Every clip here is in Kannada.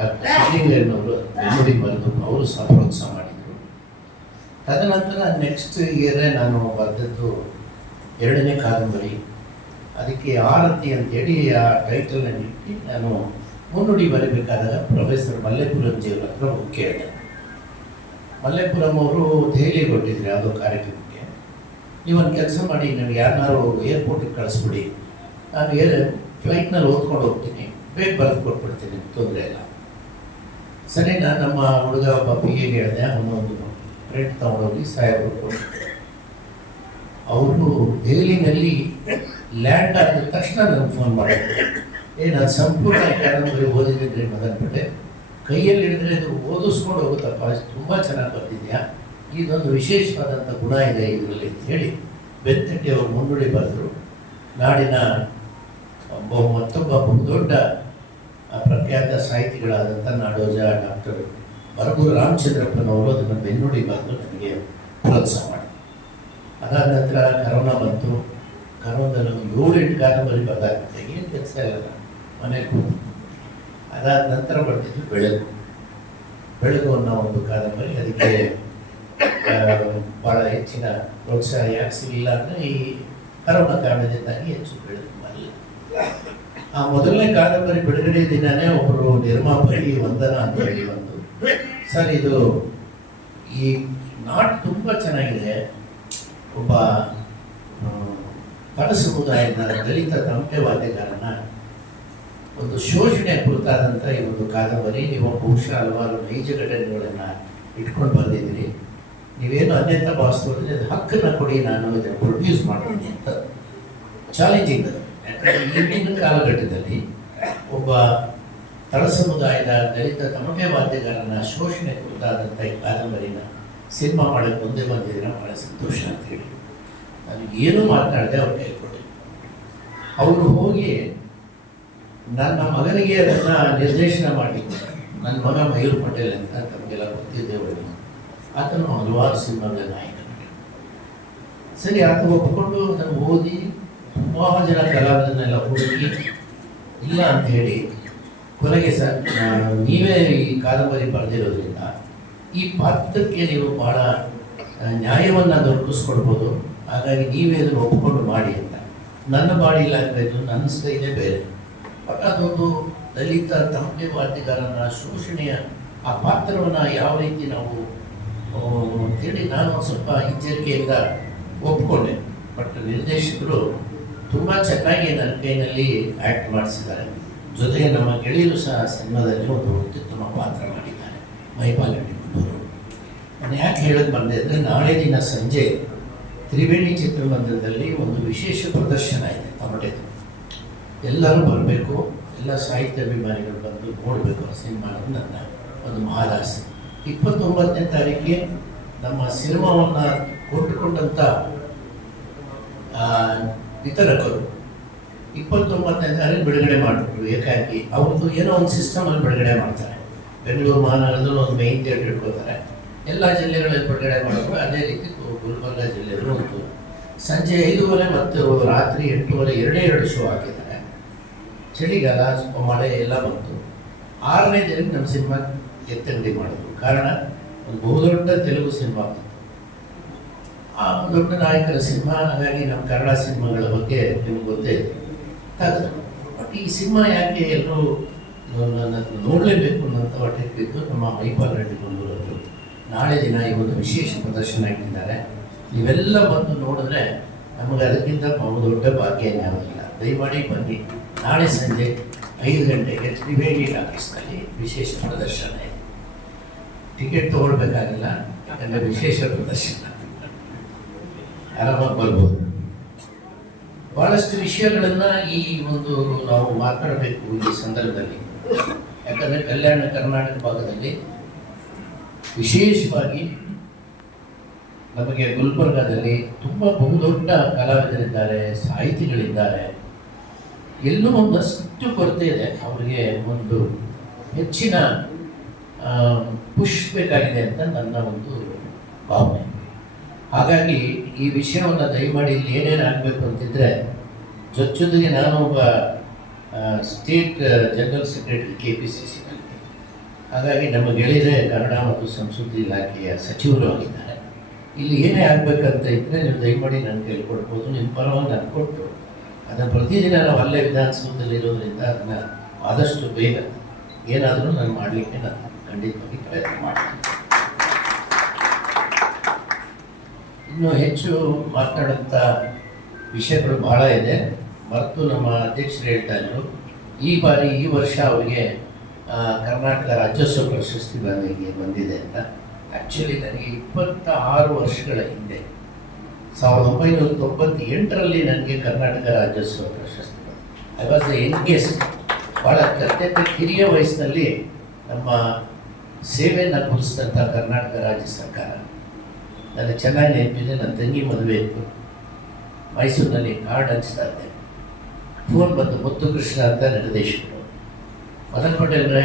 ಡಾಕ್ಟರ್ ಸಿದ್ಲಿಂಗಯ್ಯನವರು ಮೆಮೊರಿ ಬರೆದು ಅವರು ಸಹ ಪ್ರೋತ್ಸಾಹ ಮಾಡಿದರು. ತದನಂತರ ನೆಕ್ಸ್ಟ್ ಇಯರೇ ನಾನು ಬರೆದದ್ದು ಎರಡನೇ ಕಾದಂಬರಿ. ಅದಕ್ಕೆ ಆರತಿ ಅಂತೇಳಿ ಆ ಟೈಟಲನ್ನು ಇಟ್ಟು ನಾನು ಮುನ್ನುಡಿ ಬರೀಬೇಕಾದಾಗ ಪ್ರೊಫೆಸರ್ ಮಲ್ಲೇಪುರಂಜಿಯವ್ರ ಹತ್ರ ಕೇಳಿದೆ. ಮಲ್ಲೇಪುರಂ ಅವರು ದೆಹಲಿ ಕೊಟ್ಟಿದ್ರು ಯಾವುದೋ ಕಾರ್ಯಕ್ರಮಕ್ಕೆ. ನೀವೊಂದು ಕೆಲಸ ಮಾಡಿ ನನಗೆ ಯಾರನ್ನಾರು ಏರ್ಪೋರ್ಟಿಗೆ ಕಳಿಸ್ಬಿಡಿ. ನಾನು ಏರ್ ಫ್ಲೈಟ್ನಲ್ಲಿ ಓದ್ಕೊಂಡು ಹೋಗ್ತೀನಿ. ಬೇಗ ಬರೆದು ಕೊಟ್ಬಿಡ್ತೀನಿ, ತೊಂದರೆ ಇಲ್ಲ. ಸರಿ ನಾನು ನಮ್ಮ ಹುಡುಗ ಒಬ್ಬ ಪಿ ಎಗೆ ಹೇಳಿದೆ ಅವನೊಂದು ಪ್ರಿಂಟ್ ತಗೊಂಡೋಗಿ ಸಾಹೇಬರು ಅವರು ದೆಹಲಿನಲ್ಲಿ ಲ್ಯಾಂಡ್ ಆದ ತಕ್ಷಣ ನನಗೆ ಫೋನ್ ಮಾಡಿದ್ರು. ಏ, ನಾನು ಸಂಪೂರ್ಣ ಓದಿದ್ರೆ ಓದಿದ್ದೀನಿ ಮಗನ್ಬಿಟ್ಟೆ ಕೈಯಲ್ಲಿ ಹಿಡಿದ್ರೆ ಇದು ಓದಿಸ್ಕೊಂಡು ಹೋಗುತ್ತಪ್ಪ ತುಂಬ ಚೆನ್ನಾಗಿ ಬರ್ತಿದ್ಯಾ ಇದೊಂದು ವಿಶೇಷವಾದಂಥ ಗುಣ ಇದೆ ಇದರಲ್ಲಿ ಅಂತ ಹೇಳಿ ಬೆತ್ತಟ್ಟಿ ಅವರು ಮುನ್ನುಡಿ ಬರೆದರು ನಾಡಿನ ಒಬ್ಬ ಮತ್ತೊಬ್ಬ ಬಹುದೊಡ್ಡ ಪ್ರಖ್ಯಾತ ಸಾಹಿತಿಗಳಾದಂಥ ನಾಡೋಜ ಡಾಕ್ಟರ್ ಬರಗೂರು ರಾಮಚಂದ್ರಪ್ಪನವರು ಅದನ್ನು ಬೆನ್ನುಡಿ ಬಂದು ನನಗೆ ಪ್ರೋತ್ಸಾಹ ಮಾಡಿ ಅದಾದ ನಂತರ ಕರೋನಾ ಬಂತು. ಕರೋನಾದಲ್ಲಿ ಒಂದು ಏಳು ಎಂಟು ಕಾದಂಬರಿ ಬರೆದಾಗುತ್ತೆ ಏನು ಕೆಲಸ ಇಲ್ಲ ಮನೆ ಕೂತು. ಅದಾದ ನಂತರ ಬರ್ತಿದ್ದು ಬೆಳಗು. ಬೆಳಗು ಅನ್ನೋ ಒಂದು ಕಾದಂಬರಿ ಅದಕ್ಕೆ ಭಾಳ ಹೆಚ್ಚಿನ ಪ್ರೋತ್ಸಾಹ ಯಾಕೆ ಸಿಗಲಿಲ್ಲ ಅಂದರೆ ಈ ಕರೋನಾ ಕಾರಣದಿಂದಾಗಿ ಹೆಚ್ಚು ಬೆಳಕು ಬರಲಿಲ್ಲ. ಆ ಮೊದಲನೇ ಕಾದಂಬರಿ ಬಿಡುಗಡೆ ದಿನನೇ ಒಬ್ಬರು ನಿರ್ಮಾಪಕಿ ವಂದನ ಅಂತ ಹೇಳಿ ಒಂದು ಸರ್ ಇದು ಈ ನಾಟ್ ತುಂಬ ಚೆನ್ನಾಗಿದೆ. ಒಬ್ಬ ಆ, ಸಮುದಾಯದ ದಲಿತ ವಾದ್ಯಗಾರನ ಒಂದು ಶೋಷಣೆ ಕುರಿತಾದಂಥ ಈ ಒಂದು ಕಾದಂಬರಿ. ನೀವು ಬಹುಶಃ ಹಲವಾರು ನೈಜ ಘಟನೆಗಳನ್ನು ಇಟ್ಕೊಂಡು ಬಂದಿದ್ದೀರಿ. ನೀವೇನು ಅನ್ಯತ ಭಾವಿಸ್ತಿದ್ರೆ ಅದು ಹಕ್ಕನ್ನು ಕೊಡಿ ನಾನು ಇದನ್ನು ಪ್ರೊಡ್ಯೂಸ್ ಮಾಡ್ತೀನಿ ಅಂತ. ಚಾಲೆಂಜಿಂಗ್ ಅದು ಈಗಿನ ಕಾಲಘಟ್ಟದಲ್ಲಿ ಒಬ್ಬ ತಳ ಸಮುದಾಯದ ದಲಿತ ತಮಟೆ ವಾದ್ಯಗಾರನ ಶೋಷಣೆ ಕುರಿತಾದಂಥ ಕಾದಂಬರಿನ ಸಿನಿಮಾ ಮಾಡೋಕ್ಕೆ ಮುಂದೆ ಬಂದಿದ್ದೀರ ಭಾಳ ಸಂತೋಷ ಅಂತ ಹೇಳಿ. ನಾನು ಏನೂ ಮಾತನಾಡದೆ ಅವ್ರು ಹೇಳ್ಕೊಟ್ಟೆ ಅವರು ಹೋಗಿ ನನ್ನ ಮಗನಿಗೆ ಅದನ್ನು ನಿರ್ದೇಶನ ಮಾಡಿ, ನನ್ನ ಮಗ ಮಯೂರ್ ಪಟೇಲ್ ಅಂತ ತಮಗೆಲ್ಲ ಗೊತ್ತಿದ್ದೆ ಅವರು ಆತನು ಹಲವಾರು ಸಿನಿಮಾಗಳ ನಾಯಕ ಸರಿ, ಆತ ಒಪ್ಪಿಕೊಂಡು ಅದನ್ನು ಓದಿ ಜನ ಕಲಾವಿದನ್ನೆಲ್ಲ ಹುಡುಕಿ, ಇಲ್ಲ ಅಂತ ಹೇಳಿ, ಕೊನೆಗೆ ಸರ್ ನೀವೇ ಈ ಕಾದಂಬರಿ ಬರೆದಿರೋದ್ರಿಂದ ಈ ಪಾತ್ರಕ್ಕೆ ನೀವು ಭಾಳ ನ್ಯಾಯವನ್ನು ದೊರಕಿಸ್ಕೊಡ್ಬೋದು. ಹಾಗಾಗಿ ನೀವೇ ಅದನ್ನು ಒಪ್ಪಿಕೊಂಡು ಮಾಡಿ ಅಂತ. ನನ್ನ ಬಾಡಿ ಇಲ್ಲ ಇದು ನನ್ನ ಸ್ಟೈಲೇ ಬೇರೆ. ಬಟ್ ಅದೊಂದು ದಲಿತ ತಮ್ಮ ವಾದ್ಯಗಾರನ ಶೋಷಣೆಯ ಆ ಪಾತ್ರವನ್ನು ಯಾವ ರೀತಿ ನಾವು ಅಂತೇಳಿ ನಾನು ಸ್ವಲ್ಪ ಹಿಂಜರಿಕೆಯಿಂದ ಒಪ್ಪಿಕೊಂಡೆ ಬಟ್ ನಿರ್ದೇಶಕರು ತುಂಬ ಚೆನ್ನಾಗಿ ನನ್ನ ಕೈನಲ್ಲಿ ಆ್ಯಕ್ಟ್ ಮಾಡಿಸಿದ್ದಾರೆ. ಜೊತೆಗೆ ನಮ್ಮ ಗೆಳೆಯರು ಸಹ ಸಿನಿಮಾದಲ್ಲಿ ಒಂದು ಅತ್ಯುತ್ತಮ ಪಾತ್ರ ಮಾಡಿದ್ದಾರೆ. ಮೈಪಾಲ್ ಯಡಿಯೂರವರು ನಾನು ಯಾಕೆ ಹೇಳೋದು ಬಂದೆ ಅಂದರೆ, ನಾಳೆ ದಿನ ಸಂಜೆ ತ್ರಿವೇಣಿ ಚಿತ್ರಮಂದಿರದಲ್ಲಿ ಒಂದು ವಿಶೇಷ ಪ್ರದರ್ಶನ ಇದೆ ತಮಟೆದು. ಎಲ್ಲರೂ ಬರಬೇಕು, ಎಲ್ಲ ಸಾಹಿತ್ಯ ಅಭಿಮಾನಿಗಳು ಬಂದು ನೋಡಬೇಕು ಆ ಸಿನಿಮಾ ನನ್ನ ಒಂದು ಮಹಾದಾಸೆ. ಇಪ್ಪತ್ತೊಂಬತ್ತನೇ ತಾರೀಕಿಗೆ ನಮ್ಮ ಸಿನಿಮಾವನ್ನು ಕೊಟ್ಟುಕೊಂಡಂಥ ವಿತರಕರು. ಇಪ್ಪತ್ತೊಂಬತ್ತನೇ ತಾರೀಕು ಬಿಡುಗಡೆ ಮಾಡಿಬಿಟ್ರು ಏಕಾಗಿ ಅವ್ರದ್ದು ಏನೋ ಒಂದು ಸಿಸ್ಟಮಲ್ಲಿ ಬಿಡುಗಡೆ ಮಾಡ್ತಾರೆ. ಬೆಂಗಳೂರು ಮಹಾನಗರದಲ್ಲಿ ಒಂದು ಮೈನ್ ಥಿಯೇಟರ್ ಇಟ್ಕೋತಾರೆ ಎಲ್ಲ ಜಿಲ್ಲೆಗಳಲ್ಲಿ ಬಿಡುಗಡೆ ಮಾಡಿದ್ರು. ಅದೇ ರೀತಿ ಗುಲ್ಬರ್ಗ ಜಿಲ್ಲೆಯಲ್ಲೂ ಒಂದು ಸಂಜೆ ಐದೂವರೆ ಮತ್ತು ರಾತ್ರಿ ಎಂಟೂವರೆ ಎರಡೇ ಎರಡು ಶೋ ಹಾಕಿದ್ದಾರೆ. ಚಳಿಗಾಲ, ಸ್ವಲ್ಪ ಮಳೆ ಎಲ್ಲ ಬಂತು. ಆರನೇ ದಿನಕ್ಕೆ ನಮ್ಮ ಸಿನಿಮಾ ಎತ್ತಂಗಡಿ ಮಾಡಿದ್ರು. ಕಾರಣ, ಒಂದು ಬಹುದೊಡ್ಡ ತೆಲುಗು ಸಿನಿಮಾ. ದೊಡ್ಡ ನಾಯಕರ ಸಿನಿಮಾ, ಹಾಗಾಗಿ ನಮ್ಮ ಕನ್ನಡ ಸಿನಿಮಾಗಳ ಬಗ್ಗೆ ನಿಮ್ಗೆ ಗೊತ್ತೇ ಇದೆ ತೆಗೆದ್ರು ಬಟ್ ಈ ಸಿನಿಮಾ ಯಾಕೆ ಎಲ್ಲರೂ ನೋಡಲೇಬೇಕು ಅನ್ನೋಂಥ ಹೊಟ್ಟೆ ಬಿದ್ದು ನಮ್ಮ ಮೈಪಾಲ್ ರೆಡ್ಡಿ ಬಂದೂರವರು ನಾಳೆ ದಿನ ಈ ಒಂದು ವಿಶೇಷ ಪ್ರದರ್ಶನ ಇಟ್ಟಿದ್ದಾರೆ. ನೀವೆಲ್ಲ ಬಂದು ನೋಡಿದ್ರೆ ನಮಗೆ ಅದಕ್ಕಿಂತ ಬಹುದೊಡ್ಡ ಭಾಗ್ಯ ಯಾವುದಿಲ್ಲ ದಯಮಾಡಿ ಬನ್ನಿ. ನಾಳೆ ಸಂಜೆ ಐದು ಗಂಟೆಗೆ ತ್ರಿವೇಣಿ ಟಾಕೀಸ್ನಲ್ಲಿ ವಿಶೇಷ ಪ್ರದರ್ಶನ ಟಿಕೆಟ್ ತೊಗೊಳ್ಬೇಕಾಗಿಲ್ಲ, ಯಾಕಂದರೆ ವಿಶೇಷ ಪ್ರದರ್ಶನ. ಆರಾಮಾಗಿ ಬರ್ಬೋದು. ಬಹಳಷ್ಟು ವಿಷಯಗಳನ್ನ ಈ ಒಂದು ನಾವು ಮಾತಾಡಬೇಕು ಈ ಸಂದರ್ಭದಲ್ಲಿ. ಯಾಕಂದ್ರೆ ಕಲ್ಯಾಣ ಕರ್ನಾಟಕ ಭಾಗದಲ್ಲಿ ವಿಶೇಷವಾಗಿ ನಮಗೆ ಗುಲ್ಬರ್ಗಾದಲ್ಲಿ ತುಂಬ ಬಹುದೊಡ್ಡ ಕಲಾವಿದರಿದ್ದಾರೆ, ಸಾಹಿತಿಗಳಿದ್ದಾರೆ. ಎಲ್ಲೂ ಒಂದಷ್ಟು ಕೊರತೆ ಇದೆ. ಅವರಿಗೆ ಒಂದು ಹೆಚ್ಚಿನ ಪುಷ್ ಬೇಕಾಗಿದೆ ಅಂತ ನನ್ನ ಒಂದು ಭಾವನೆ. ಹಾಗಾಗಿ ಈ ವಿಷಯವನ್ನು ದಯಮಾಡಿ ಇಲ್ಲಿ ಏನೇನು ಆಗಬೇಕು ಅಂತಿದ್ರೆ ಜೊತೆಗೆ ನಾನು ಒಬ್ಬ state general secretary K P C C ಹಾಗಾಗಿ ನಮ್ಮ ಗೆಳೆಯರೇ ಕನ್ನಡ ಮತ್ತು ಸಂಸ್ಕೃತಿ ಇಲಾಖೆಯ ಸಚಿವರು ಆಗಿದ್ದಾರೆ. ಇಲ್ಲಿ ಏನೇ ಆಗಬೇಕಂತ ಇದ್ದರೆ ನೀವು ದಯಮಾಡಿ ನಾನು ಕೇಳ್ಕೊಡ್ಬೋದು ನಿಮ್ಮ ಪರವಾಗಿ ನಾನು ಕೊಟ್ಟು, ಅದನ್ನು ಪ್ರತಿದಿನ ನಾವು ಅಲ್ಲೇ ವಿಧಾನಸೌಧದಲ್ಲಿರೋದ್ರಿಂದ ಅದನ್ನು ಆದಷ್ಟು ಬೇಗ ಏನಾದರೂ ನಾನು ಮಾಡಲಿಕ್ಕೆ ನಾನು ಖಂಡಿತವಾಗಿ ಪ್ರಯತ್ನ ಮಾಡ್ತೀನಿ. ಇನ್ನು ಹೆಚ್ಚು ಮಾತನಾಡುವಂಥ ವಿಷಯಗಳು ಬಹಳ ಇದೆ. ಮತ್ತು ನಮ್ಮ ಅಧ್ಯಕ್ಷರು ಹೇಳ್ತಾ ಇದ್ರು, ಈ ಬಾರಿ ಈ ವರ್ಷ ಅವರಿಗೆ ಕರ್ನಾಟಕ ರಾಜ್ಯೋತ್ಸವ ಪ್ರಶಸ್ತಿ ಬಂದಿಗೆ, ಬಂದಿದೆ ಅಂತ. ಆ್ಯಕ್ಚುಲಿ ನನಗೆ ಇಪ್ಪತ್ತ ಆರು ವರ್ಷಗಳ ಹಿಂದೆ, ಸಾವಿರದ ಒಂಬೈನೂರ ತೊಂಬತ್ತೆಂಟರಲ್ಲಿ ನನಗೆ ಕರ್ನಾಟಕ ರಾಜ್ಯೋತ್ಸವ ಪ್ರಶಸ್ತಿ ಐ ವಾಸ್ ದ ಯಂಗೆಸ್ಟ್ ಭಾಳ ಅತ್ಯಂತ ಕಿರಿಯ ವಯಸ್ಸಿನಲ್ಲಿ ನಮ್ಮ ಸೇವೆಯನ್ನು ಗುರುಸಿದಂಥ ಕರ್ನಾಟಕ ರಾಜ್ಯ ಸರ್ಕಾರ. ನನಗೆ ಚೆನ್ನಾಗಿ ನೆನಪಿದೆ ನನ್ನ ತಂಗಿ ಮದುವೆ ಇತ್ತು. ಮೈಸೂರಿನಲ್ಲಿ ಕಾರ್ಡ್ ಹಂಚ್ತಾ ಇದ್ದೆ ಫೋನ್ ಬಂತು ಮುತ್ತು ಕೃಷ್ಣ ಅಂತ ನಿರ್ದೇಶಕರು ಮದನ್ ಪಟೇಲ್ರೆ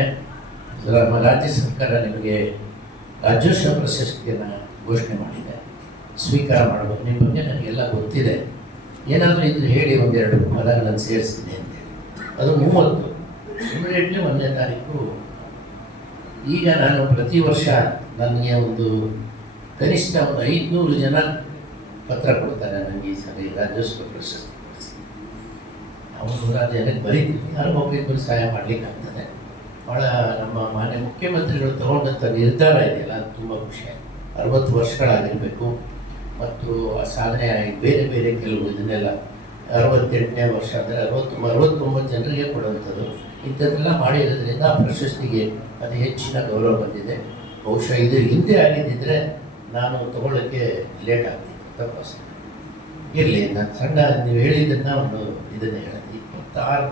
ನಮ್ಮ ರಾಜ್ಯ ಸರ್ಕಾರ ನಿಮಗೆ ರಾಜ್ಯೋತ್ಸವ ಪ್ರಶಸ್ತಿಯನ್ನು ಘೋಷಣೆ ಮಾಡಿದೆ. ಸ್ವೀಕಾರ ಮಾಡಬೇಕು. ನಿಮ್ಮ ಬಗ್ಗೆ ನನಗೆಲ್ಲ ಗೊತ್ತಿದೆ. ಏನಾದರೂ ಇದ್ರೆ ಹೇಳಿ ಒಂದೆರಡು ಪದಗಳನ್ನು ಸೇರಿಸ್ತೀನಿ ಅಂತೇಳಿ ಅದು ಮೂವತ್ತು. ಇಮಿಡಿಯೇಟ್ಲಿ ಒಂದನೇ ತಾರೀಕು. ಈಗ ನಾನು ಪ್ರತಿ ವರ್ಷ ನನಗೆ ಒಂದು ಕನಿಷ್ಠ ಒಂದು ಐದುನೂರು ಜನ ಪತ್ರ ಕೊಡ್ತಾರೆ ನನಗೆ ಈ ಸಲ ರಾಜ್ಯೋತ್ಸವ ಪ್ರಶಸ್ತಿ ಅವನು ಬರೀ ಜನಕ್ಕೆ ಬರೀತೀವಿ. ಯಾರು ಒಬ್ಬರಿಬ್ಬರು ಸಹಾಯ ಮಾಡಲಿಕ್ಕೆ ಆಗ್ತದೆ ಭಾಳ ನಮ್ಮ ಮಾನ್ಯ ಮುಖ್ಯಮಂತ್ರಿಗಳು ತಗೊಂಡಂಥ ನಿರ್ಧಾರ ಇದೆಯಲ್ಲ, ಅದು ತುಂಬ ಖುಷಿ ಅರವತ್ತು ವರ್ಷಗಳಾಗಿರಬೇಕು ಮತ್ತು ಆ ಸಾಧನೆ ಬೇರೆ ಬೇರೆ ಕೆಲವು ಇದನ್ನೆಲ್ಲ ಅರವತ್ತೆಂಟನೇ ವರ್ಷ ಅಂದರೆ ಅರವತ್ತು ಅರವತ್ತೊಂಬತ್ತು ಜನರಿಗೆ ಕೊಡುವಂಥದ್ದು. ಇಂಥದ್ದೆಲ್ಲ ಮಾಡಿರೋದ್ರಿಂದ ಆ ಪ್ರಶಸ್ತಿಗೆ ಅದು ಹೆಚ್ಚಿನ ಗೌರವ ಬಂದಿದೆ. ಬಹುಶಃ ಇದು ಹಿಂದೆ ಆಗಿದ್ದಿದ್ರೆ ನಾನು ತಗೊಳ್ಳೋಕ್ಕೆ ಲೇಟ್ ಆಗ್ತಿತ್ತು ತಪ್ಪಿಸ್ತೀನಿ ಇರಲಿ ನಾನು ಸಣ್ಣ, ನೀವು ಹೇಳಿದ್ದನ್ನ ಒಂದು ಇದನ್ನು ಹೇಳಿದೆ. ಇಪ್ಪತ್ತಾರು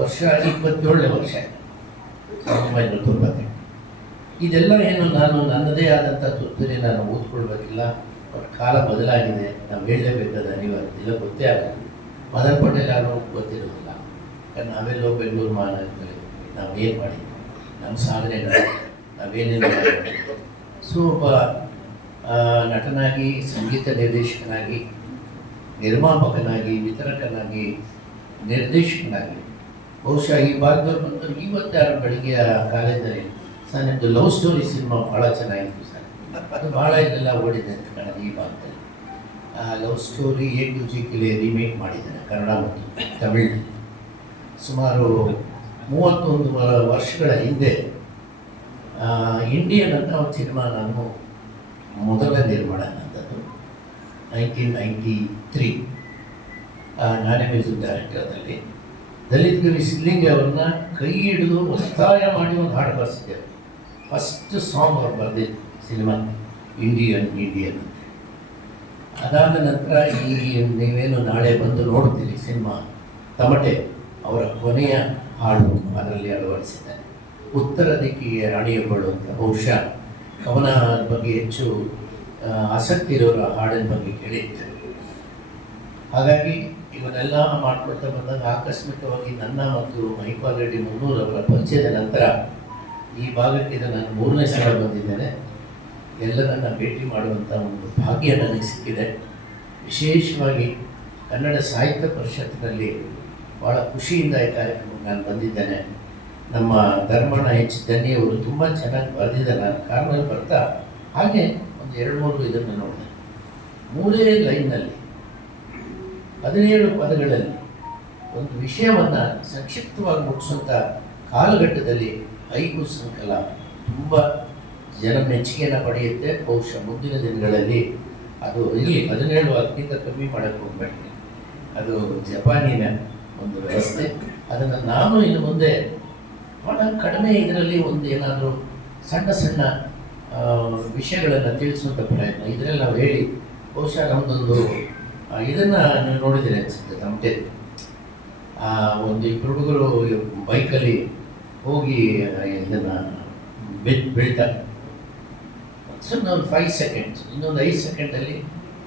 ವರ್ಷ ಇಪ್ಪತ್ತೇಳನೇ ವರ್ಷ ಸಾವಿರದ ಒಂಬೈನೂರ ಇದೆಲ್ಲ ಏನು ನಾನು ನನ್ನದೇ ಆದಂಥ ತುತ್ತೂರಿ ನಾನು ಓದ್ಕೊಳ್ಬೇಕಿಲ್ಲ. ಬಟ್ ಕಾಲ ಬದಲಾಗಿದೆ. ನಾವು ಹೇಳಲೇಬೇಕಾದ ನೀವು ಗೊತ್ತೇ ಆಗಲ್ಲ ಮದನ್ ಪಟೇಲ್ ಯಾರು ಗೊತ್ತಿರೋದಿಲ್ಲ. ಯಾಕಂದ್ರೆ ನಾವೆಲ್ಲೋ ಬೆಂಗಳೂರು ಮಹಾನಗರದಲ್ಲಿ ನಾವು ಏನು ಮಾಡಿದ್ವಿ? ನಮ್ಮ ಸಾಧನೆಗಳು. ನಾವೇನೇನು ಸೊ ಒಬ್ಬ ನಟನಾಗಿ, ಸಂಗೀತ ನಿರ್ದೇಶಕನಾಗಿ, ನಿರ್ಮಾಪಕನಾಗಿ, ವಿತರಕನಾಗಿ, ನಿರ್ದೇಶಕನಾಗಿ, ಬಹುಶಃ ಈ ಭಾಗದವ್ರು ಬಂದು ಇವತ್ತಾರು ಬೆಳಿಗ್ಗೆ ಆ ಕಾಲೇಜಲ್ಲಿ ಸರ್ ನಿಮ್ಮದು ಲವ್ ಸ್ಟೋರಿ ಸಿನಿಮಾ ಭಾಳ ಚೆನ್ನಾಗಿತ್ತು ಸರ್. ಅದು ಭಾಳ ಇದೆಲ್ಲ ಓಡಿದೆ ಅಂತ ಕಾಣೋದು ಈ ಭಾಗದಲ್ಲಿ. ಆ love story A to G ಕಿಲೆ remake ಮಾಡಿದ್ದಾರೆ, ಕನ್ನಡ ಮತ್ತು ತಮಿಳ್. ಸುಮಾರು ಮೂವತ್ತೊಂದು ವರ್ಷಗಳ ಹಿಂದೆ ಇಂಡಿಯನ್ ಅಂತ ಒಂದು ಸಿನಿಮಾ ನಾನು ಮೊದಲ ನಿರ್ಮಾಣ ಅಂತದ್ದು ನೈನ್ಟೀನ್ ನೈಂಟಿ ತ್ರೀ ನಾನೇ ಮ್ಯೂಸಿಕ್ ಡೈರೆಕ್ಟರ್ನಲ್ಲಿ ದಲಿತ್ ಕವಿ ಸಿದ್ಲಿಂಗಿ ಅವ್ರನ್ನ ಕೈ ಹಿಡಿದು ಒತ್ತಾಯ ಮಾಡಿ ಒಂದು ಹಾಡು ಬರ್ಸಿದ್ದೆ ಫಸ್ಟ್ ಸಾಂಗ್ ಅವ್ರು ಬರೆದಿದ್ದು ಸಿನಿಮಾ ಇಂಡಿಯನ್ ಇಂಡಿಯನ್ ಅದಾದ ನಂತರ ಈ ನೀವೇನು ನಾಳೆ ಬಂದು ನೋಡ್ತೀರಿ ಸಿನಿಮಾ ತಮಟೆ ಅವರ ಕೊನೆಯ ಹಾಡು ಅದರಲ್ಲಿ ಅಳವಡಿಸಿದ್ದಾರೆ. ಉತ್ತರ ದಿಕ್ಕಿಗೆ ರಾಣಿಯೊಬ್ಬಳು ಅಂತ ಬಹುಶಃ ಅವನ ಬಗ್ಗೆ ಹೆಚ್ಚು ಆಸಕ್ತಿ ಇರೋರ ಹಾಡಿನ ಬಗ್ಗೆ ಕೇಳಿದ್ದೆ. ಹಾಗಾಗಿ ಇವನ್ನೆಲ್ಲ ಮಾಡ್ಕೊಳ್ತಾ ಬಂದಾಗ ಆಕಸ್ಮಿಕವಾಗಿ ನನ್ನ ಮತ್ತು ಮಹಿಪಾಲ್ ರೆಡ್ಡಿ ಮುನ್ನೂರವರ ಪರಿಚಯದ ನಂತರ ಈ ಭಾಗಕ್ಕೆ ನಾನು ಮೂರನೇ ಸಲ ಬಂದಿದ್ದೇನೆ. ಎಲ್ಲರನ್ನ ಭೇಟಿ ಮಾಡುವಂಥ ಒಂದು ಭಾಗ್ಯ ನನಗೆ ಸಿಕ್ಕಿದೆ. ವಿಶೇಷವಾಗಿ ಕನ್ನಡ ಸಾಹಿತ್ಯ ಪರಿಷತ್ತಿನಲ್ಲಿ ಭಾಳ ಖುಷಿಯಿಂದ ಈ ಕಾರ್ಯಕ್ರಮಕ್ಕೆ ನಾನು ಬಂದಿದ್ದೇನೆ. ನಮ್ಮ ಧರ್ಮಣ್ಣ ಎಚ್ ದನ್ನಿಯವರು ತುಂಬ ಚೆನ್ನಾಗಿ ಬರೆದಿದ್ದಾರೆ. ನಾನು ಕಾರ್ನಲ್ಲಿ ಬರ್ತಾ, ಹಾಗೆ ಒಂದು ಎರಡು ಮೂರು ಇದನ್ನು ನೋಡಿದೆ. ಮೂರೇ ಲೈನ್ನಲ್ಲಿ, ಹದಿನೇಳು ಪದಗಳಲ್ಲಿ ಒಂದು ವಿಷಯವನ್ನು ಸಂಕ್ಷಿಪ್ತವಾಗಿ ಮುಗಿಸುವಂಥ ಕಾಲಘಟ್ಟದಲ್ಲಿ ಐದು ಸಂಕಲ ತುಂಬ ಜನ ಮೆಚ್ಚುಗೆಯನ್ನು ಪಡೆಯುತ್ತೆ. ಬಹುಶಃ ಮುಂದಿನ ದಿನಗಳಲ್ಲಿ ಅದು ಇಲ್ಲಿ ಹದಿನೇಳು ಅದಕ್ಕಿಂತ ಕಮ್ಮಿ ಮಾಡೋಕ್ಕೆ ಹೋಗ್ಬೇಡಿ. ಅದು ಜಪಾನಿನ ಒಂದು ವ್ಯವಸ್ಥೆ. ಅದನ್ನು ನಾನು ಇನ್ನು ಮುಂದೆ ಭಾಳ ಕಡಿಮೆ ಇದರಲ್ಲಿ ಒಂದು ಏನಾದರೂ ಸಣ್ಣ ಸಣ್ಣ ವಿಷಯಗಳನ್ನು ತಿಳಿಸುವಂಥ ಪ್ರಯತ್ನ. ಇದರಲ್ಲಿ ನಾವು ಹೇಳಿ, ಬಹುಶಃ ನಮ್ಮದೊಂದು ಇದನ್ನು ನೀವು ನೋಡಿದ್ದೀರಿ ಅನಿಸುತ್ತೆ ತಮಟೆ ಒಂದು ಇಬ್ಬರು ಹುಡುಗರು ಬೈಕಲ್ಲಿ ಹೋಗಿ ಇದನ್ನು ಬೆಳ್ ಒಂದು ಫೈವ್ ಸೆಕೆಂಡ್ಸ್ ಇನ್ನೊಂದು ಐದು ಸೆಕೆಂಡಲ್ಲಿ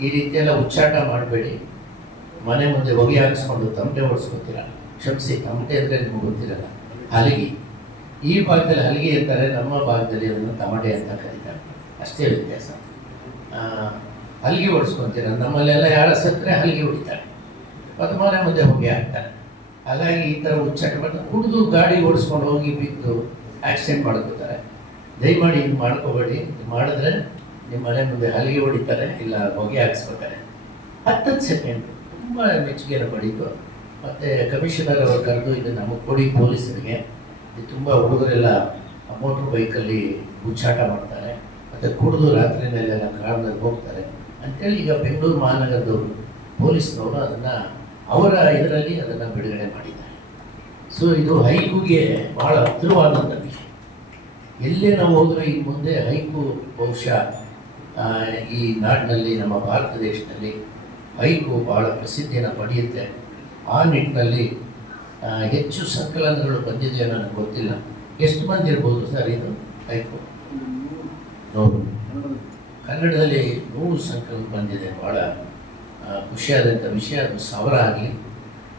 ಈ ರೀತಿಯೆಲ್ಲ ಉಚ್ಚಾಟ ಮಾಡಬೇಡಿ. ಮನೆ ಮುಂದೆ ಹೊಗೆ ಹಾಕಿಸ್ಕೊಂಡು ತಮಟೆ ಓಡಿಸ್ಕೊತೀರ? ಕ್ಷಮಿಸಿ, ತಮಟೆ ಅಂದರೆ ನಿಮ್ಗೆ ಗೊತ್ತಿರಲ್ಲ. ಹಲಗಿ. ಈ ಭಾಗದಲ್ಲಿ ಹಲಿಗೆ ಇರ್ತಾರೆ ನಮ್ಮ ಭಾಗದಲ್ಲಿ ಅದನ್ನು ತಮಟೆ ಅಂತ ಕರೀತಾರೆ. ಅಷ್ಟೇ ವ್ಯತ್ಯಾಸ. ಹಲಗಿ ಓಡಿಸ್ಕೊತೀರ ನಮ್ಮಲ್ಲೆಲ್ಲ ಯಾರ ಸತ್ತರೆ ಹಲಿಗೆ ಹೊಡಿತಾರೆ. ಮತ್ತು ಮುಂದೆ ಹೊಗೆ ಹಾಕ್ತಾರೆ. ಹಾಗಾಗಿ ಈ ಥರ ಉಚ್ಚಾಟ ಮಾಡಿ ಕುಡಿದು ಗಾಡಿ ಓಡಿಸ್ಕೊಂಡು ಹೋಗಿ ಬಿದ್ದು ಆಕ್ಸಿಡೆಂಟ್ ಮಾಡ್ಕೋತಾರೆ. ದಯಮಾಡಿ ಹಿಂಗೆ ಮಾಡ್ಕೋಬೇಡಿ. ಮಾಡಿದ್ರೆ ನಿಮ್ಮ ಮನೆ ಮುಂದೆ ಹಲಿಗೆ ಹೊಡಿತಾರೆ, ಇಲ್ಲ ಹೊಗೆ ಹಾಕ್ಸ್ಬೇಕಾರೆ ಹತ್ತತ್ತು ಸೆಕೆಂಡ್ ತುಂಬ ಮೆಚ್ಚುಗೆಯನ್ನು ಪಡೀತು. ಮತ್ತು ಕಮಿಷನರ್ ಅವರು ಕರೆದು ಇದು ನಮಗೆ ಕೊಡಿ ಪೊಲೀಸರಿಗೆ. ತುಂಬ ಹುಡುಗರೆಲ್ಲ ಮೋಟ್ರ್ ಬೈಕಲ್ಲಿ ಹುಚ್ಚಾಟ ಮಾಡ್ತಾರೆ, ಮತ್ತು ಕುಡಿದು ರಾತ್ರಿನಲ್ಲೆಲ್ಲ ಕಾರ್ನಲ್ಲಿ ಹೋಗ್ತಾರೆ. ಅಂತೇಳಿ ಈಗ ಬೆಂಗಳೂರು ಮಹಾನಗರದವರು ಪೊಲೀಸ್ನವರು ಅದನ್ನು ಅವರ ಇದರಲ್ಲಿ ಅದನ್ನು ಬಿಡುಗಡೆ ಮಾಡಿದ್ದಾರೆ. ಸೊ ಇದು ಹೈಕುಗೆ ಭಾಳ ಹತ್ತಿರವಾದಂಥ ವಿಷಯ. ಎಲ್ಲೇ ನಾವು ಹೋದರೆ ಈ ಮುಂದೆ ಹೈಕು ಬಹುಶಃ ಈ ನಾಡಿನಲ್ಲಿ, ನಮ್ಮ ಭಾರತ ದೇಶದಲ್ಲಿ ಹೈಕು ಭಾಳ ಪ್ರಸಿದ್ಧಿಯನ್ನು ಪಡೆಯುತ್ತೆ. ಆ ನಿಟ್ಟಿನಲ್ಲಿ ಹೆಚ್ಚು ಸಂಕಲನಗಳು ಬಂದಿದೆಯೋ ನನಗೆ ಗೊತ್ತಿಲ್ಲ. ಎಷ್ಟು ಮಂದಿ ಇರ್ಬೋದು ಸರ್ ಇದು? ಟೈಪು ನೂರು ಕನ್ನಡದಲ್ಲಿ ನೂರು ಸಂಕಲನ ಬಂದಿದೆ ಭಾಳ ಖುಷಿಯಾದಂಥ ವಿಷಯ. ಅದು ಸಾವಿರ ಆಗಲಿ.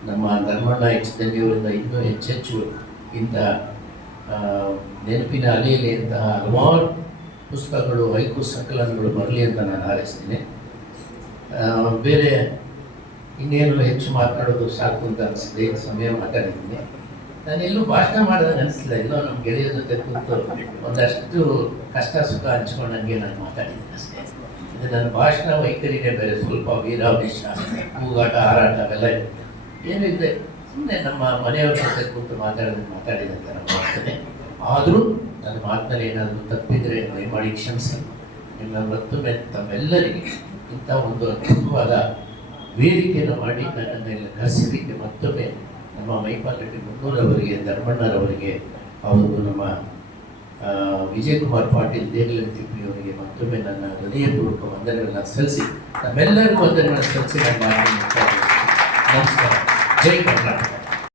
ನಮ್ಮ ಧರ್ಮಣ್ಣ ಎಚ್ ದಂಡಿಯವರಿಂದ ಇನ್ನೂ ಹೆಚ್ಚೆಚ್ಚು ಇಂತಹ ನೆನಪಿನ ಅಲೆಯಲ್ಲಿ ಇಂತಹ ಹಲವಾರು ಪುಸ್ತಕಗಳು, ಹೈಕು ಸಂಕಲನಗಳು ಬರಲಿ ಅಂತ ನಾನು ಹಾರೈಸ್ತೀನಿ. ಬೇರೆ ಇನ್ನೇನು ಹೆಚ್ಚು ಮಾತನಾಡೋದು ಸಾಕು ಅಂತ ಅನಿಸಿದೆ ಈಗ ಸಮಯ ಮಾತಾಡಿದ್ದೀನಿ. ನಾನು ಎಲ್ಲೂ ಭಾಷಣ ಮಾಡಿದಾಗ ಅನಿಸ್ತಿಲ್ಲ ಎಲ್ಲೋ ನಮ್ಮ ಗೆಳೆಯರ ಜೊತೆ ಕೂತು ಒಂದಷ್ಟು ಕಷ್ಟ ಸುಖ ಹಂಚ್ಕೊಂಡಂಗೆ ನಾನು ಮಾತಾಡಿದ್ದೀನಿ ಅಷ್ಟೇ. ಇದು ನನ್ನ ಭಾಷಣ ವೈಖರಿನೇ ಬೇರೆ. ಸ್ವಲ್ಪ ವೀರಾವೇಶ, ಕೂಗಾಟ, ಹಾರಾಟ ಅವೆಲ್ಲ ಏನಿದೆ ಸುಮ್ಮನೆ ನಮ್ಮ ಮನೆಯವ್ರ ಜೊತೆ ಕೂತು ಮಾತಾಡಿದ್ರೆ ಮಾತಾಡಿದಂತ ನಾನು ಮಾಡ್ತೇನೆ. ಆದರೂ ನನ್ನ ಮಾತಿನಲ್ಲಿ ಏನಾದರೂ ತಪ್ಪಿದರೆ ದಯಮಾಡಿ ಕ್ಷಮಿಸಿ. ನಿಮ್ಮ ಮತ್ತೊಮ್ಮೆ ತಮ್ಮೆಲ್ಲರಿಗೆ ಇಂಥ ಒಂದು ಅದ್ಭುತವಾದ ವೇದಿಕೆಯನ್ನು ಮಾಡಿ ನನ್ನನ್ನು ಇಲ್ಲಿ ಮತ್ತೊಮ್ಮೆ ನಮ್ಮ ಮೈಪಾಲ್ ರೆಡ್ಡಿ ಮುನ್ನೂರವರಿಗೆ, ಧರ್ಮಣ್ಣರವರಿಗೆ ಅವರು ನಮ್ಮ ವಿಜಯಕುಮಾರ್ ವಿಜಯ್ ಕುಮಾರ್ ಪಾಟೀಲ್ ಅವರಿಗೆ ತಿಪ್ಪಿಯವರಿಗೆ ಮತ್ತೊಮ್ಮೆ ನನ್ನ ಹೃದಯಪೂರ್ವಕ ವಂದನೆಗಳನ್ನು ಸಲ್ಲಿಸಿ, ನಮ್ಮೆಲ್ಲರಿಗೂ ವಂದನೆಗಳನ್ನು ಸಲ್ಲಿಸಿ ನಮ್ಮ. ನಮಸ್ಕಾರ ಜೈ ಕರ್ನಾಟಕ